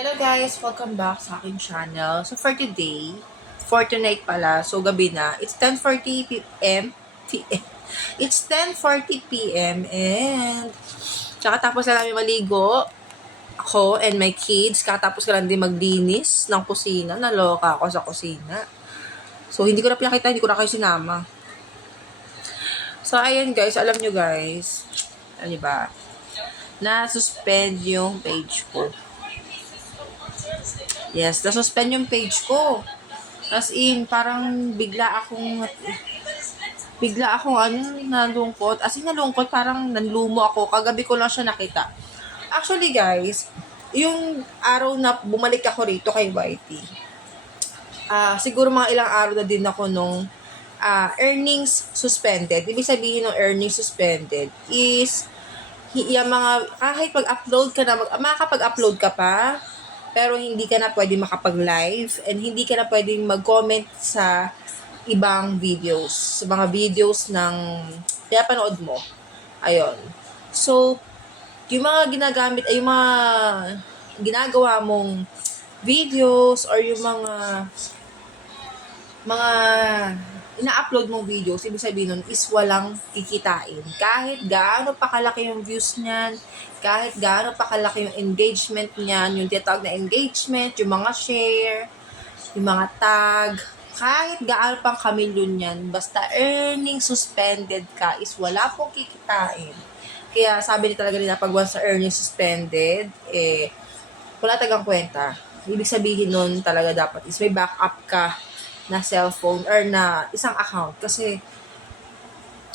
Hello guys! Welcome back sa aking channel. So for today, for tonight pala, so gabi na, it's 10:40 p.m. It's 10:40 p.m. and tsaka tapos na namin maligo. Ako and my kids, katapos ka lang din maglinis ng kusina. Naloka ako sa kusina. So hindi ko na pinakita, hindi ko na kayo sinama. So ayun guys, alam nyo guys, ano ba? Na-suspend yung page ko. Yes, na-suspend yung page ko. As in, parang bigla akong nalungkot. As in, nalungkot, parang nanlumo ako. Kagabi ko lang siya nakita. Actually, guys, yung araw na bumalik ako rito kay YT, siguro mga ilang araw na din ako nung earnings suspended. Ibig sabihin ng earnings suspended is, yung mga, kahit pag-upload ka na, makakapag-upload ka pa, pero hindi ka na pwede makapag-live and hindi ka na pwedeng mag-comment sa ibang videos, sa mga videos ng pinapanood mo. Ayun. So, yung mga ginagamit, ay yung mga ginagawa mong videos or yung mga ina-upload mong videos, ibig sabihin nun is walang kikitain. Kahit gaano pa kalaki yung views niyan, kahit gaano pa kalaki yung engagement niyan, yung tinatawag na engagement, yung mga share, yung mga tag, kahit gaano pang kamilyon yan, basta earning suspended ka is wala pong kikitain. Kaya sabi talaga nila, pag once earning suspended, wala tagang kwenta. Ibig sabihin nun talaga dapat is may backup ka na cellphone or na isang account kasi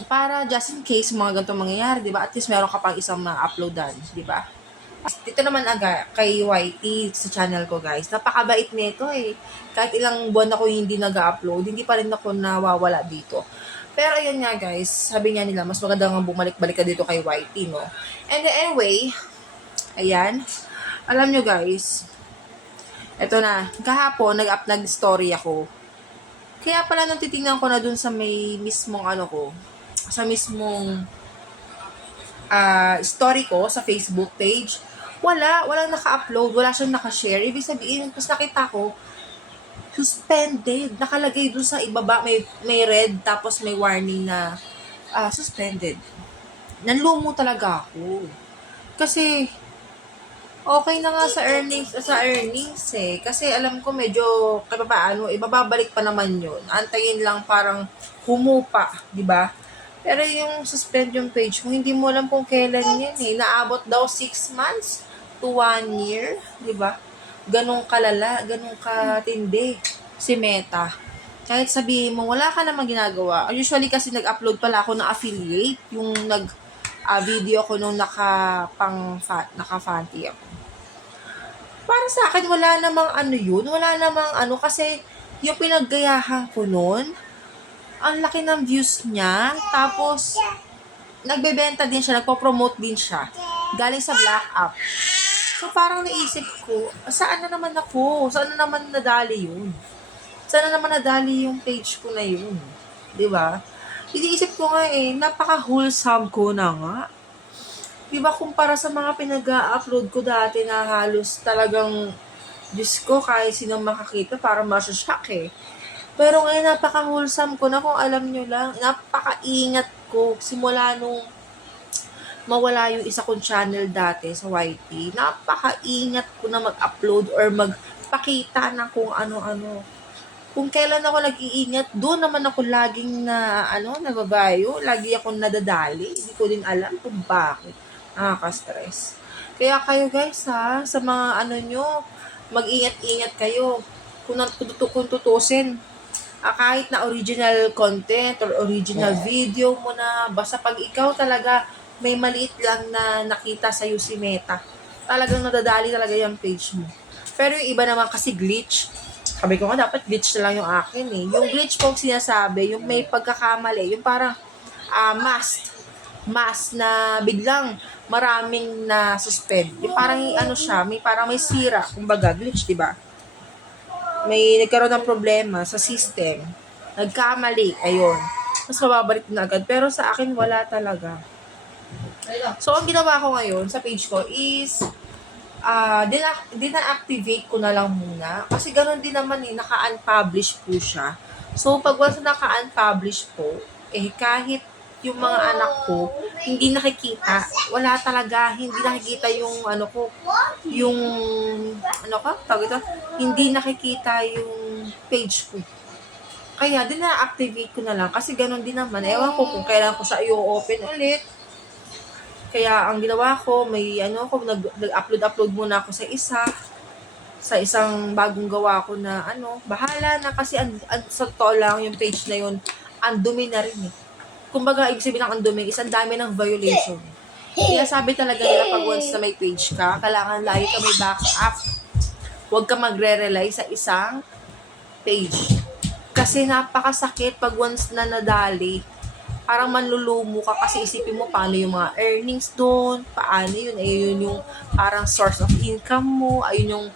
para just in case mga ganitong mangyayari, di ba? At least meron ka pang isang ma-uploadan, di ba? Dito naman aga kay YT sa channel ko guys, napakabait nito eh. Kahit ilang buwan ako hindi nag-upload, hindi pa rin ako nawawala dito. Pero ayun nga guys, sabi nga nila, mas maganda nga bumalik-balik ka dito kay YT, no? And then anyway, ayan, alam nyo guys, eto na, kahapon nag-story ako. Kaya pala nung titingnan ko na dun sa may mismong sa mismong story ko sa Facebook page, walang naka-upload, wala siyang naka-share. Ibig sabihin, tapos nakita ko, suspended. Nakalagay dun sa ibaba, may red, tapos may warning na suspended. Nanlumo talaga ako. Kasi, okay na nga sa earnings eh. Kasi alam ko medyo paano, ibababalik pa naman yun. Antayin lang parang humupa, di ba? Pero yung suspend yung page mo, hindi mo alam kung kailan yan eh. Naabot daw 6 months to 1 year, di ba? Ganong kalala, ganong katindi si Meta. Kahit sabihin mo, wala ka namang ginagawa. Usually kasi nag-upload pala ako ng affiliate, yung video ko nung naka-fanty ako. Para sa akin, wala namang kasi yung pinaggayahan ko nun, ang laki ng views niya, tapos nagbebenta din siya, nagpo-promote din siya, galing sa Black App. So parang naisip ko, saan na naman ako? Saan na naman nadali yun? Saan na naman nadali yung page ko na yun? Diba? Iniisip ko nga napaka-wholesome ko na nga. Diba, kumpara sa mga pinag-upload ko dati na halos talagang, Diyos ko, kahit sinong makakita, parang masashock eh. Pero ngayon, napaka-wholesome ko na, kung alam nyo lang, napaka-ingat ko. Simula nung mawala yung isa kong channel dati sa YT, napaka-ingat ko na mag-upload or magpakita ng kung ano-ano. Kung kailan ako nag-iingat, doon naman ako laging nababayo, lagi akong nadadali. Hindi ko din alam kung bakit. Nakaka-stress. Kaya kayo guys sa mga nyo, mag-ingat-ingat kayo. Kung tutusin, kahit na original content or original video mo na, basta pag ikaw talaga may maliit lang na nakita sa'yo si Meta, talagang nadadali talaga yung page mo. Pero yung iba naman kasi glitch. Sabi ko nga, dapat glitch na lang yung akin eh. Yung glitch po sinasabi, yung may pagkakamali, yung parang mass na biglang maraming na suspend. Yung parang may sira, kumbaga glitch, 'di ba? May nagkaroon ng problema sa system. Nagkamali, ayun. Mas mababalik na agad. Pero sa akin, wala talaga. So, ang ginawa ko ngayon sa page ko is, dina-activate ko na lang muna. Kasi ganun din naman naka-unpublish po siya. So, pag once naka-unpublish po, kahit yung mga anak ko, hindi nakikita. Wala talaga, hindi nakikita yung hindi nakikita yung page ko. Kaya, dina-activate ko na lang. Kasi ganun din naman. Ewan ko kung kailan ko siya i-open ulit. Kaya ang ginawa ko, nag-upload muna ako sa isang bagong gawa ko na bahala na kasi sa totoo lang yung page na yun, ang dumi na rin eh. Kumbaga, ibig sabihin ng ang dumi is ang dami ng violation. Kaya sabi talaga nila pag once na may page ka, kailangan lagi ka may backup. Huwag ka magre-rely sa isang page. Kasi napakasakit pag once na nadali, parang manlulumo ka kasi isipin mo paano yung mga earnings doon, paano yun, ayun yung parang source of income mo, ayun yung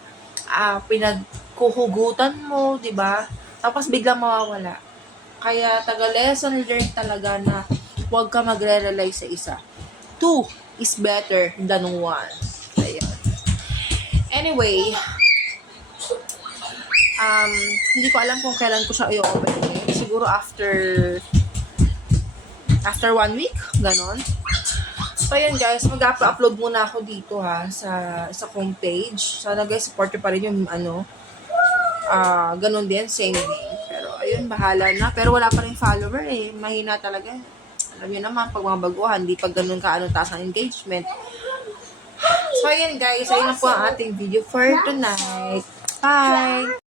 pinagkuhugutan mo, di ba? Tapos biglang mawawala. Kaya lesson learned talaga na huwag ka magre-rely sa isa. 2 is better than 1. Ayun. Anyway, hindi ko alam kung kailan ko siya i-open. Siguro after 1 week, ganon. So, ayan guys, mag-upload muna ako dito sa homepage. Sana guys, support nyo pa rin yung ganon din, same day. Pero, ayun, bahala na. Pero wala pa rin follower mahina talaga. Alam nyo naman, pag mga baguhan, di pag ganon taas ang engagement. So, ayan guys, ayun na po ang ating video for tonight. Bye!